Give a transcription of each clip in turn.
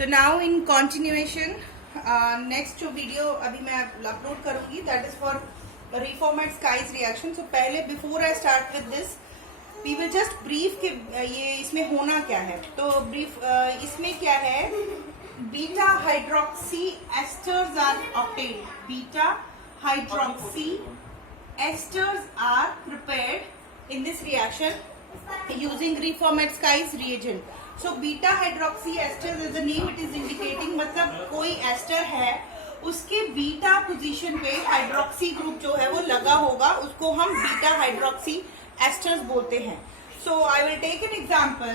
So now in continuation next जो video अभी मैं अपलोड करूंगी that is for reformat skies reaction. So पहले before I start with this we will just brief कि ये इसमें होना क्या है. तो brief इसमें क्या है, beta hydroxy esters are obtained. Beta hydroxy esters are prepared in this reaction using reformat skies reagent. So beta hydroxy esters as the name it is indicating, मतलब कोई एस्टर है उसके बीटा पोजीशन पे hydroxy group जो है वो लगा होगा, उसको हम बीटा हाइड्रोक्सी एस्टर्स बोलते हैं. So I will take an example.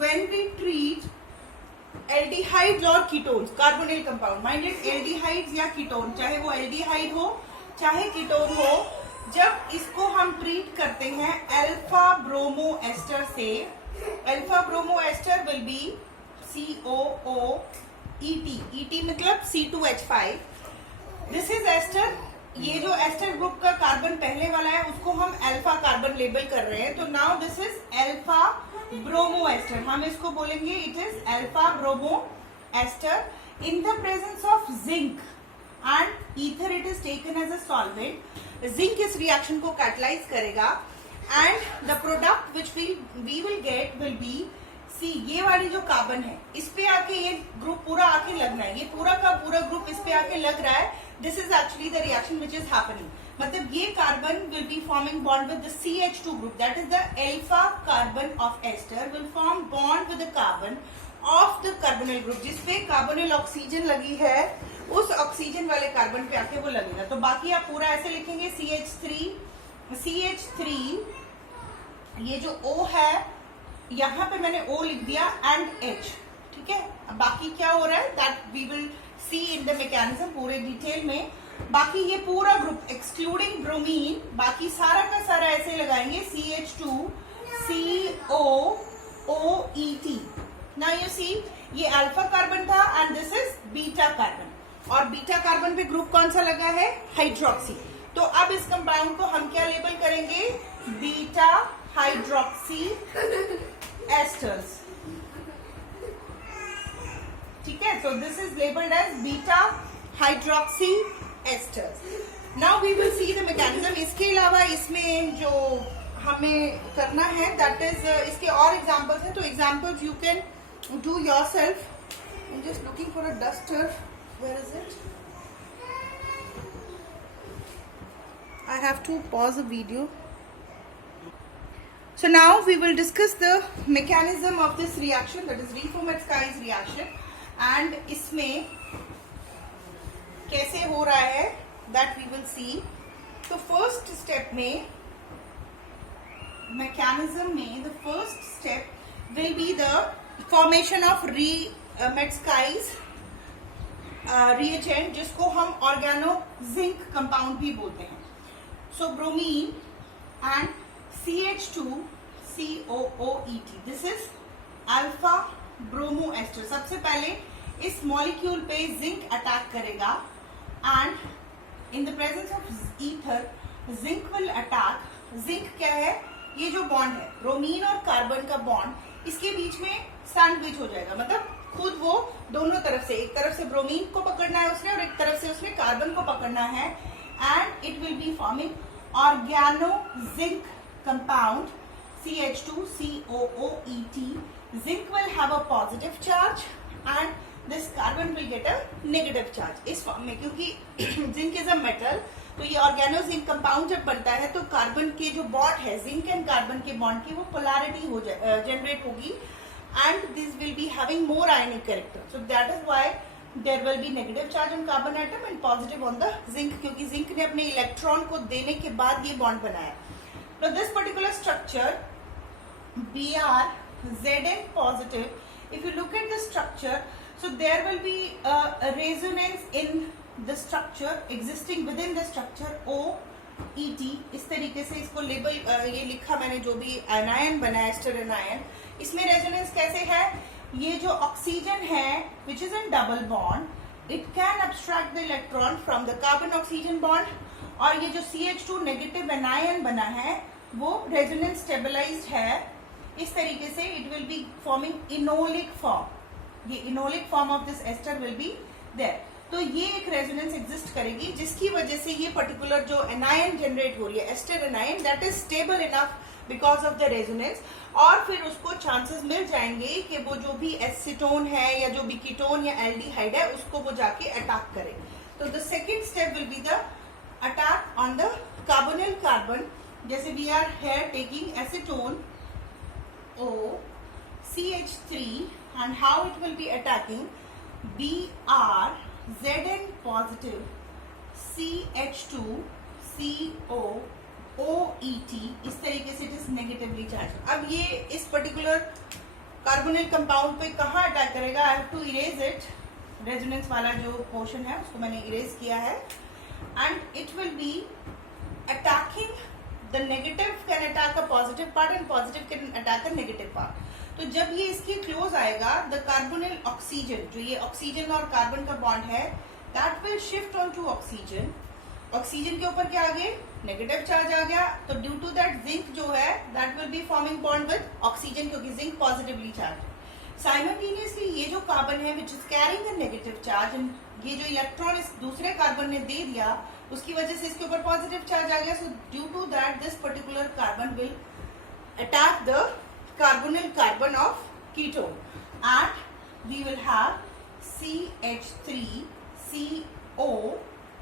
When we treat aldehydes और ketones, carbonyl compound, minded aldehydes या कीटोन, चाहे वो एल्डिहाइड हो चाहे कीटोन हो, जब इसको हम ट्रीट करते हैं अल्फा ब्रोमो एस्टर से, alpha bromo ester will be COO ET मतलब C2H5. This is ester. ये जो एस्टर ग्रुप का कार्बन पहले वाला है उसको हम अल्फा कार्बन लेबल कर रहे हैं. तो now this is alpha bromo ester. हम इसको बोलेंगे it is alpha bromo ester in the presence of zinc and ether. It is taken as a solvent. Zinc इस रिएक्शन को कैटलाइज करेगा and the product which we will get will be C. ये वाली जो carbon है इस पे आके ये ग्रुप पूरा आके लगना है, ये पूरा का पूरा ग्रुप इस पे आके लग रहा है. This is actually the reaction which is happening. मतलब ये carbon will be forming bond with the CH2 group, that is the alpha carbon of ester will form bond with the carbon of the carbonyl group. जिसपे carbonyl oxygen लगी है उस oxygen वाले carbon पे आके वो लगेगा. तो बाकी आप पूरा ऐसे लिखेंगे CH3, ये जो O है यहाँ पे मैंने O लिख दिया एंड H. ठीक है. अब बाकी क्या हो रहा है that we will see in the mechanism पूरे डिटेल में. बाकी ये पूरा ग्रुप एक्सक्लूडिंग ब्रोमीन, बाकी सारा का सारा ऐसे लगाएंगे CH2 COOET. Now you see ये अल्फा कार्बन था and this is beta carbon, और बीटा कार्बन पे ग्रुप कौन सा लगा है, हाइड्रोक्सी. तो अब इस कंपाउंड को हम क्या लेबल करेंगे, बीटा हाइड्रोक्सी एस्टर्स. ठीक है. So this is labelled as beta hydroxy esters. Now we will see the mechanism. इसके अलावा इसमें जो हमें करना है दैट इज, इसके और एग्जांपल्स हैं. तो examples you can do yourself. I am just looking for a duster. Where is it? I have to pause the video. So now we will discuss the mechanism of this reaction, that is reformat skies reaction, and इसमें कैसे हो रहा है that we will see. तो first step में mechanism में the first step will be the formation of reformat skies reagent, जिसको हम ऑर्गेनो जिंक कंपाउंड भी बोलते हैं. So bromine and CH2 COOET. This is alpha bromo ester. सबसे पहले इस मॉलिक्यूल पे जिंक अटैक करेगा and in the presence of ether zinc will attack. Zinc क्या है, ये जो बॉन्ड है ब्रोमीन और कार्बन का बॉन्ड, इसके बीच में सैंडविच हो जाएगा. मतलब खुद वो दोनों तरफ से, एक तरफ से ब्रोमीन को पकड़ना है उसने और एक तरफ से उसने कार्बन को पकड़ना है, and it will be forming organo zinc compound CH2 COOET. Zinc will have a positive charge and this carbon will get a negative charge इस फॉर्म में, क्योंकि zinc is a metal. तो ये ऑर्गेनो जिंक कंपाउंड जब बनता है तो carbon के जो बॉन्ड है, जिंक एंड कार्बन के बॉन्ड की वो पोलैरिटी हो जनरेट होगी and this will be having more ionic character. So that is why there will be negative charge on carbon atom and positive on the zinc, क्योंकि zinc ने अपने electron को देने के बाद ये बॉन्ड बनाया. तो this particular structure BrZn positive, if you look at the structure, so there will be a resonance in the structure existing within the structure OET. इस तरीके से इसको लेबल ये लिखा मैंने, जो भी एनायन बना एस्टर एनायन. इसमें रेजोनेंस कैसे है, ये जो ऑक्सीजन है विच is in double bond, it can abstract the electron from the carbon oxygen bond, और ये जो CH2 नेगेटिव एनायन बना है वो रेजोनेंस स्टेबलाइज्ड है. इस तरीके से it will be forming enolic form. ये enolic form of this ester will be there. तो ये एक रेजोनेंस एग्जिस्ट करेगी जिसकी वजह से ये पर्टिकुलर जो एनायन जनरेट हो रही है, ester anion, that is stable enough because of the resonance, और फिर उसको चांसेस मिल जाएंगे कि वो जो भी एसीटोन है या जो भी कीटोन या एल्डिहाइड है उसको वो जाके अटैक करे। तो the second step will be the attack on the carbonyl carbon. जैसे we are here taking acetone O CH3 and how it will be attacking Br Zn positive CH2 CO OET, इस तरीके से it is negatively charge. अब ये इस particular carbonyl compound पे कहाँ attack करेगा? I have to erase it. Resonance वाला जो पोर्शन है उसको मैंने इरेज किया है, and it will be attacking the negative can attack a positive part and positive can attack a negative part. तो जब ये इसके क्लोज आएगा, द कार्बोनिल ऑक्सीजन, जो ये ऑक्सीजन और कार्बन का बॉन्ड है, that will shift on to oxygen. Oxygen के ऊपर क्या आ गया? नेगेटिव चार्ज आ गया। तो ड्यू टू दैट जिंक जो है that will be forming bond with oxygen, क्योंकि जिंक पॉजिटिवली चार्ज। साइमल्टेनियसली ये जो कार्बन है which is carrying a negative charge, ये जो इलेक्ट्रॉन इस दूसरे कार्बन ने दे दिया उसकी वजह से इसके ऊपर पॉजिटिव चार्ज आ गया। So due to that this particular carbon will attack the carbonyl carbon of ketone and we will have CH3CO.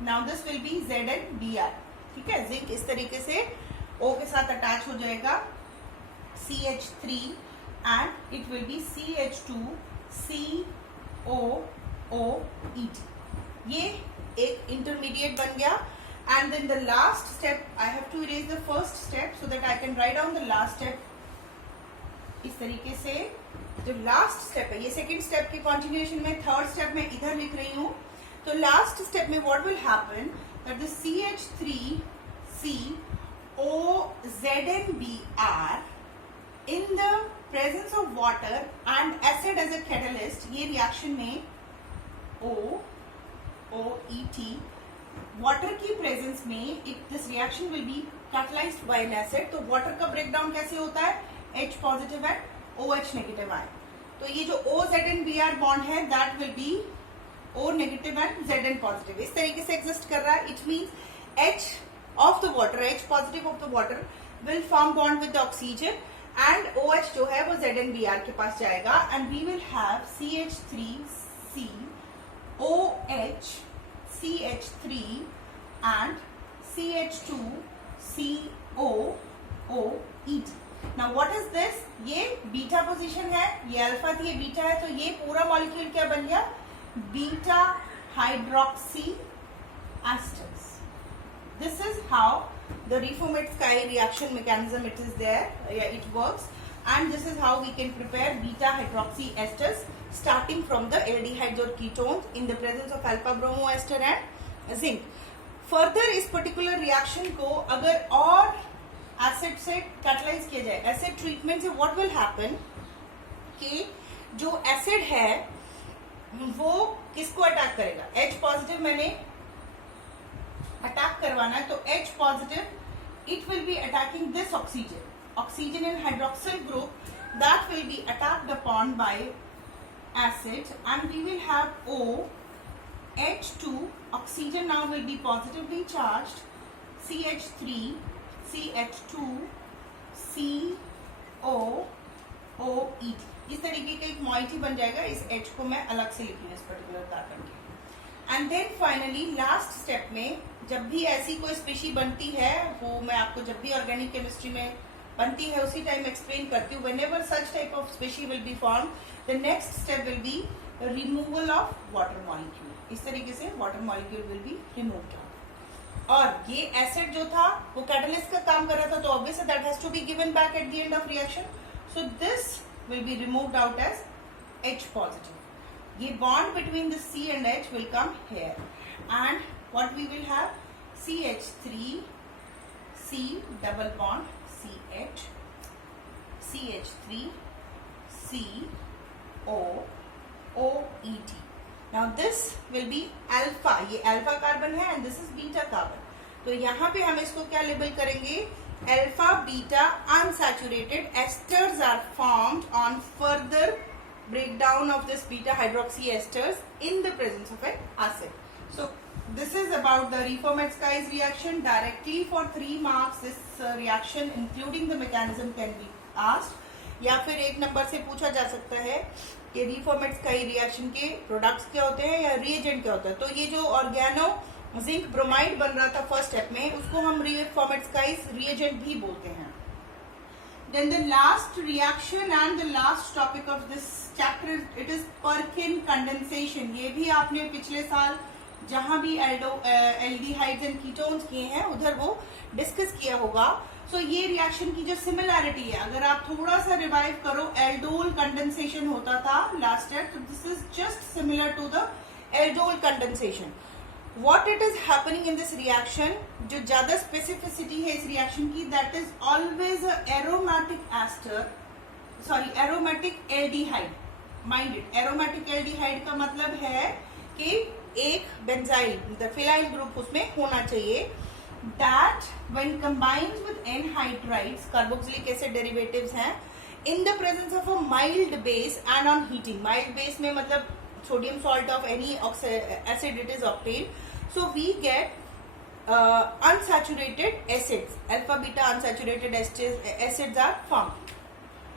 now this will be ZnBr, ठीक है। जिंक इस तरीके से O के साथ अटैच हो जाएगा CH3 and it will be CH2COOET। ये एक intermediate बन गया। and then the last step, I have to erase the first step so that I can write down the last step। इस तरीके से जो लास्ट स्टेप है, ये सेकेंड स्टेप की कंटिन्यूएशन में थर्ड स्टेप में इधर लिख रही हूँ। तो लास्ट स्टेप में what will happen that the CH3COZnBr in the presence of water and acid as a catalyst, ये रिएक्शन में OET वाटर की प्रेजेंस में this reaction will be catalysed by an acid. तो वाटर का breakdown कैसे होता है? H positive and OH negative आए। तो ये जो OZnBr बॉन्ड है that will be O negative and Zn positive, इस तरीके से एग्जिस्ट कर रहा है। It means H of the water, H positive of the water will form bond with the oxygen and OH जो है वो Znbr के पास जाएगा and we will have CH3COH CH3 एंड CH2COOET। Now what is this? ये beta position है, ये अल्फा थी, ये बीटा है। तो ये पूरा मॉलिक्यूल क्या बन गया? Beta hydroxy asters. This is how the Reformat-Sky reaction mechanism it is there, it works, and this is how we can prepare beta hydroxy esters starting from the aldehydes or ketones in the presence of alpha bromo ester and zinc। Further इस particular reaction को अगर और acid से catalyse किया जाए, acid treatment से what will happen कि जो एसिड है वो किसको अटैक करेगा? H पॉजिटिव मैंने अटैक करवाना है, तो H positive it will be attacking this oxygen, oxygen in hydroxyl group that will be attacked upon by acid and we will have OH2, oxygen now will be positively charged, CH3 CH2COOET, इस तरीके का एक moiety बन जाएगा। इस H को मैं अलग से लिखी हूँ इस पर्टिकुलर कार्बन के। And then finally last step में जब भी ऐसी कोई स्पीशी बनती है, वो मैं आपको जब भी ऑर्गेनिक केमिस्ट्री में बनती है उसी टाइम एक्सप्लेन करती हूँ। Whenever such type of species will be form, the next step will B removal of water molecule. इस तरीके से water molecule will be removed. और ये एसिड जो था वो कैटलिस्ट का काम कर रहा था, तो obviously that has to be given back at the end of reaction. So this will be removed out as H positive. ये bond between the C and H will come here and what we will have CH3C double bond CH CH3COOET। Now this will be alpha, ये alpha carbon है and this is beta carbon. तो यहाँ पे हम इसको क्या label करेंगे? Alpha beta unsaturated asters are formed on further breakdown of this beta hydroxy esters in the presence of an acid. So this is about the Reformat-Sykes reaction. Directly for 3 marks this reaction including the mechanism can be asked, या फिर एक number से पूछा जा सकता है कि Reformat-Sykes reaction के प्रोडक्ट्स क्या होते हैं या रिएजेंट क्या होता है. तो ये जो ऑर्गेनो जिंक ब्रोमाइड बन रहा था फर्स्ट स्टेप में, उसको हम Reformat-Sykes रिएजेंट भी बोलते हैं. Then the last reaction and the last topic of this chapter, it is Perkin condensation. ये भी आपने पिछले साल जहां भी एल्डिहाइड्स एंड कीटोन्स किए हैं उधर वो डिस्कस किया होगा. सो ये रिएक्शन की जो सिमिलैरिटी है, अगर आप थोड़ा सा रिवाइव करो, एल्डोल कंडेंसेशन होता था लास्ट ईयर, तो this is just similar to the aldol condensation. What it is happening in this reaction, जो ज्यादा स्पेसिफिसिटी है इस रिएक्शन की, that is always a aromatic ester, sorry aromatic aldehyde. Mind it, aromatic aldehyde का मतलब है कि एक बेंजाइल, the phenyl group उसमें होना चाहिए. That when combines with anhydrides, carboxylic acid derivatives हैं, in the presence of a mild base and on heating. Mild base में मतलब sodium salt of any acid it is obtained. So we get unsaturated acids, alpha beta unsaturated acids are formed.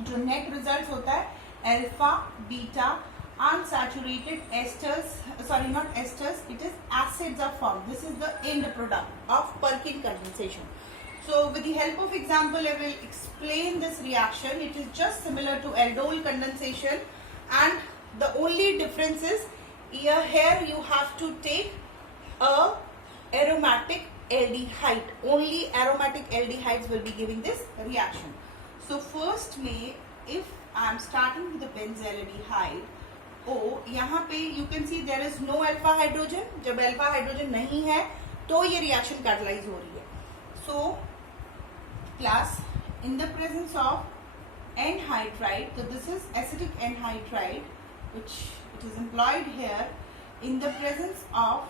जो net results होता है alpha beta unsaturated esters, sorry not esters, it is acids are formed. This is the end product of Perkin condensation. So with the help of example I will explain this reaction. It is just similar to aldol condensation, and the only difference is here you have to take a aromatic aldehyde. Only aromatic aldehydes will be giving this reaction. So first में if I am starting with the benzaldehyde, यहाँ पे you can see there is no alpha hydrogen. जब alpha hydrogen नहीं है तो ये reaction catalyze हो rही है. So class, in the presence of anhydride, so this is acetic anhydride which it is employed here in the presence of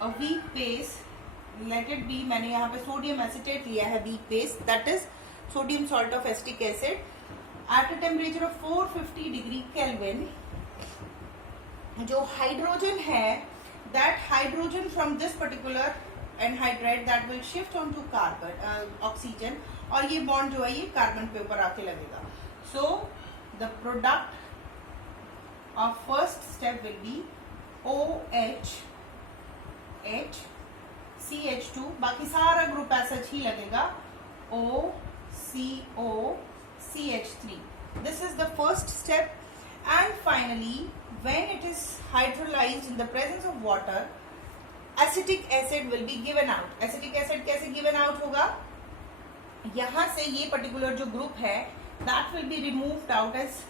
a weak base. Let it be, मैंने यहाँ पे sodium acetate लिया है weak base, that is sodium salt of acetic acid at a temperature of 450 degree Kelvin. जो hydrogen है, that hydrogen from this particular anhydride that will shift onto carbon oxygen, और ये bond जो है ये carbon पे ऊपर आके लगेगा. So the product of first step will be OH, H, CH2, बाकी सारा ग्रुप ऐसा ही लगेगा, OCO, CH3. This is the first step. And finally, when it is hydrolyzed in the presence of water, acetic acid will be given out. Acetic acid कैसे given out होगा? यहाँ से ये particular जो group है, that will be removed out as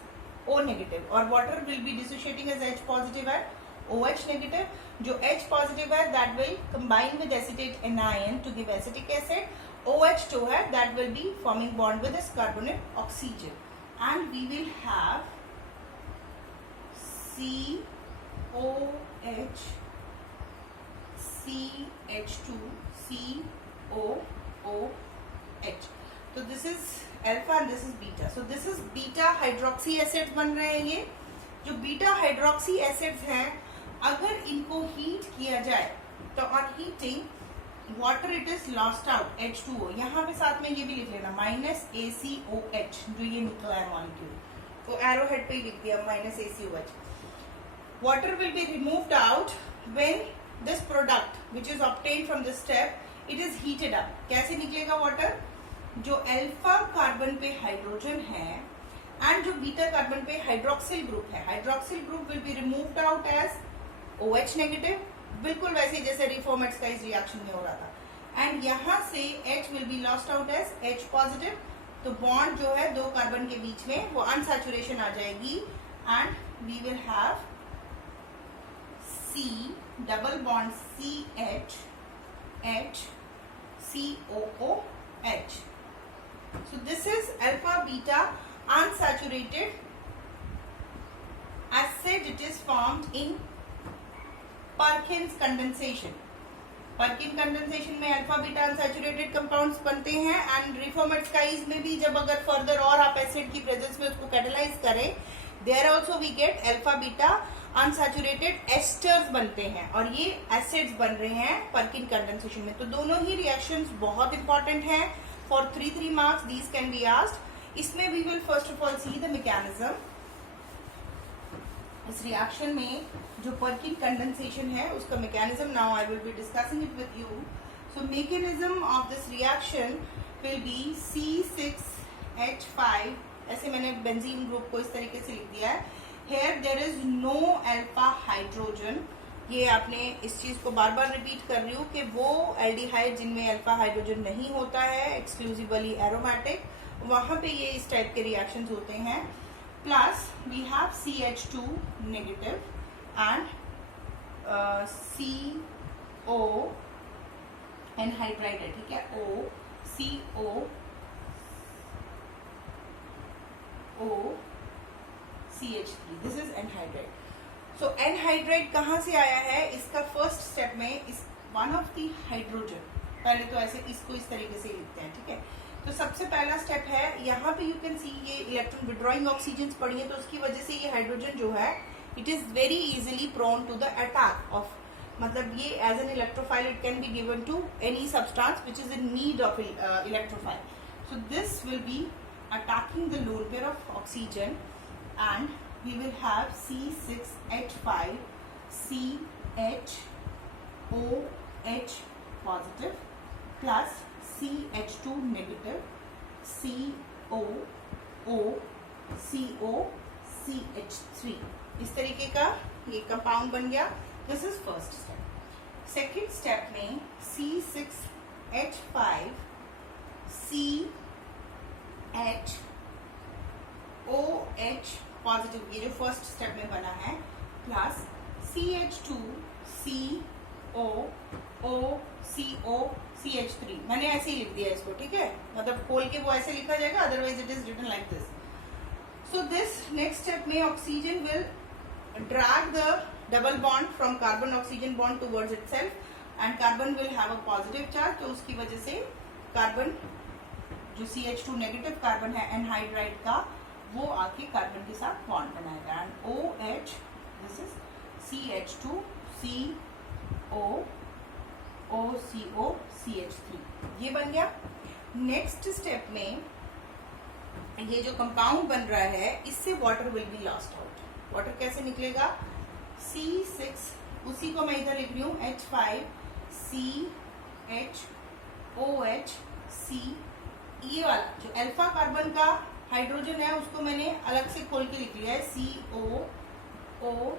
O negative, or water will be dissociating as H positive and OH negative. जो H positive है that will combine with acetate anion to give acetic acid. OH जो है that will be forming bond with this carbonate oxygen, and we will have COH, CH2, COOH. So this is alpha and this is beta. So this is beta hydroxy acids बन रहे हैं. ये जो beta hydroxy acids हैं, अगर इनको heat किया जाए तो on heating water it is lost out, H2O. यहाँ पे साथ में ये भी लिख लेना -ACOH, जो ये निकला है मॉलिक्यूल, तो एरो हेड पे ही लिख दिया -ACOH. Water will be removed out when this product which is obtained from this step it is heated up. कैसे निकलेगा water? जो अल्फा कार्बन पे हाइड्रोजन है एंड जो बीटा कार्बन पे हाइड्रोक्सिल ग्रुप है, hydroxyl group will be removed out as OH negative, बिल्कुल वैसे जैसे Reformat-Sykes रिएक्शन में हो रहा था. एंड यहाँ से H will be lost out as H positive. तो बॉन्ड जो है दो कार्बन के बीच में वो अनसैचुरेशन आ जाएगी and we will have C double bond CH, H, COOH. So this is alpha beta unsaturated acid. It is formed in Perkin's condensation. Perkin condensation में अल्फा बीटा अनसैचुरेटेड कंपाउंड्स बनते हैं and रिफॉर्मेट्सकाइज में भी जब अगर further और आप acid की प्रेजेंस में उसको कैटेलाइज करें, there also we get alpha beta unsaturated esters बनते हैं और ये एसिड्स बन रहे हैं पर्किन कंडेंसेशन में। तो दोनों ही रिएक्शंस बहुत इंपॉर्टेंट हैं for 3 marks, these can be asked. इसमें we will first of all see the mechanism. इस रिएक्शन में जो पर्किन कंडेंसेशन है उसका mechanism now I will be discussing it with you. So mechanism of this reaction will be C6H5, ऐसे मैंने benzene group को इस तरीके से लिख दिया है। Here there is no alpha hydrogen. ये आपने इस चीज को बार बार रिपीट कर रही हूँ कि वो एल्डिहाइड जिनमें अल्फा हाइड्रोजन नहीं होता है, एक्सक्लूसिवली एरोमेटिक, वहां पे ये इस टाइप के रिएक्शंस होते हैं। Plus we have CH2 negative and CO anhydride है, ठीक है, CH3, this is anhydride. So anhydride कहाँ से आया है? इसका फर्स्ट स्टेप में इस वन ऑफ द हाइड्रोजन, पहले तो ऐसे इसको इस तरीके से लिखते हैं, ठीक है। तो सबसे पहला स्टेप है, यहाँ पे यू कैन सी ये इलेक्ट्रॉन विड्रॉइंग ऑक्सीजन पड़ी है, तो उसकी वजह से ये हाइड्रोजन जो है it is very easily prone to the attack of, मतलब ये as an electrophile it can be given to any substance which is in need of electrophile. So this will be attacking the lone pair of oxygen and we will have C6H5 CHOH positive plus CH2 negative COCH3, इस तरीके का ये compound बन गया। This is first step. Second step में C6H5 CHOH positive, ये जो first step में बना है, प्लस CH2 COCH3, मैंने ऐसे ही लिख दिया इसको, ठीक है, मतलब खोल के वो ऐसे लिखा जाएगा, otherwise it is written like this. So this next step में oxygen will drag the double bond from carbon oxygen bond towards itself and carbon will have a positive charge, तो उसकी वजह से कार्बन जो CH2 नेगेटिव कार्बन है anhydride का, वो आके कार्बन के साथ बॉन्ड बनाएगा and OH, this is CH2 COCH3, ये बन गया। नेक्स्ट स्टेप में ये जो कंपाउंड बन रहा है इससे water will be lost out. Water कैसे निकलेगा? C6, उसी को मैं इधर लिख रही हूँ, H5 CHOHC, ये वाला जो अल्फा कार्बन का हाइड्रोजन है उसको मैंने अलग से खोल के लिख लिया है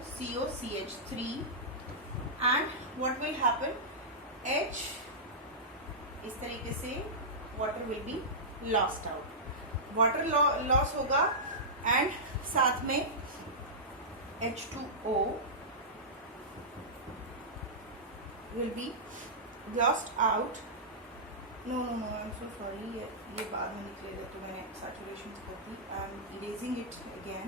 COCH3 and what will happen, H, इस तरीके से water will be lost out, water loss होगा एंड साथ में H2O will be lost out. No I am so sorry, ये बाद में निकलेगा, तो मैंने सैचुरेशन कर दी, I am erasing it again.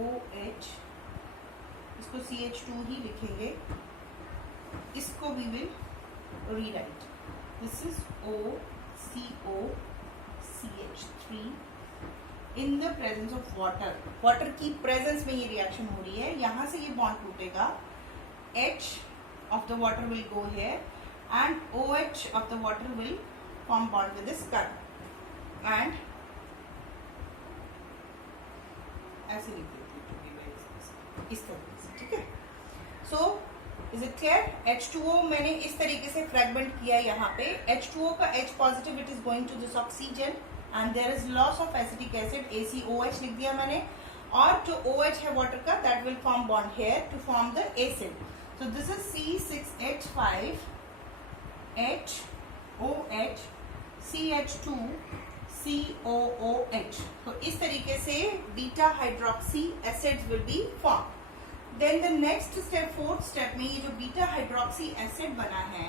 OH, इसको CH2 ही लिखेंगे, इसको we will rewrite, this is OCOCH3 in the presence of water. Water की प्रेजेंस में ये रिएक्शन हो रही है, यहां से ये बॉन्ड टूटेगा, H of the water will go here and OH of the water will form bond with this carbon and ऐसे लिख देती हूँ इस तरीके से, ठीक है। So is it clear? H2O मैंने इस तरीके से फ्रेगमेंट किया यहाँ पे, H2O का H positive it is going to this oxygen and there is loss of acetic acid, ACOH लिख दिया मैंने, और जो OH है वाटर का that will form bond here to form the acid. So this is C6H5 HOH CH2 COOH. तो इस तरीके से beta hydroxy acids will be form. Then the next step, fourth step में ये जो बीटा हाइड्रोक्सी एसिड बना है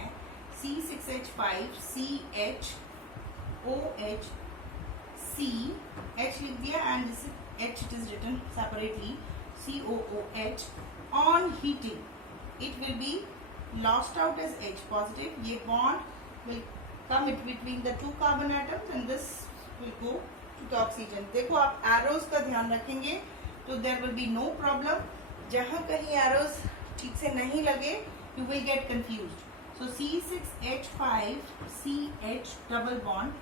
C6H5 CHOH C, H लिख दिया and this H it is written separately COOH, on heating it will be lost out as H positive. ये bond will come between the two carbon atoms and this will go to the oxygen. देखो आप arrows का ध्यान रखेंगे तो there will be no problem. जहाँ कहीं arrows ठीक से नहीं लगे, you will get confused. So C6H5 CH double bond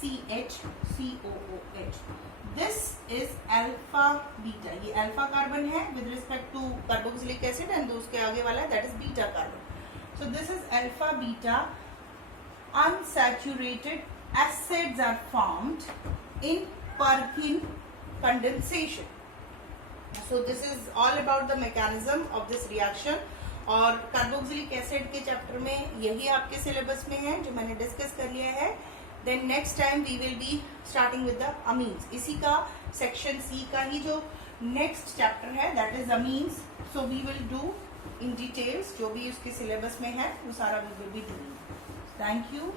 CH COOH. This is alpha beta. ये alpha carbon है with respect to carboxylic acid and उसके आगे वाला that is beta carbon. So this is alpha beta. Unsaturated acids are formed in Perkin condensation. So this is all about the mechanism of this reaction. और carboxylic acid के chapter में यही आपके syllabus में है जो मैंने डिस्कस कर लिया है. Then next time we will be starting with the amines. इसी का सेक्शन सी का ही जो नेक्स्ट चैप्टर है that is amines. So we will do in details जो भी उसके सिलेबस में है वो सारा we will be doing. Thank you.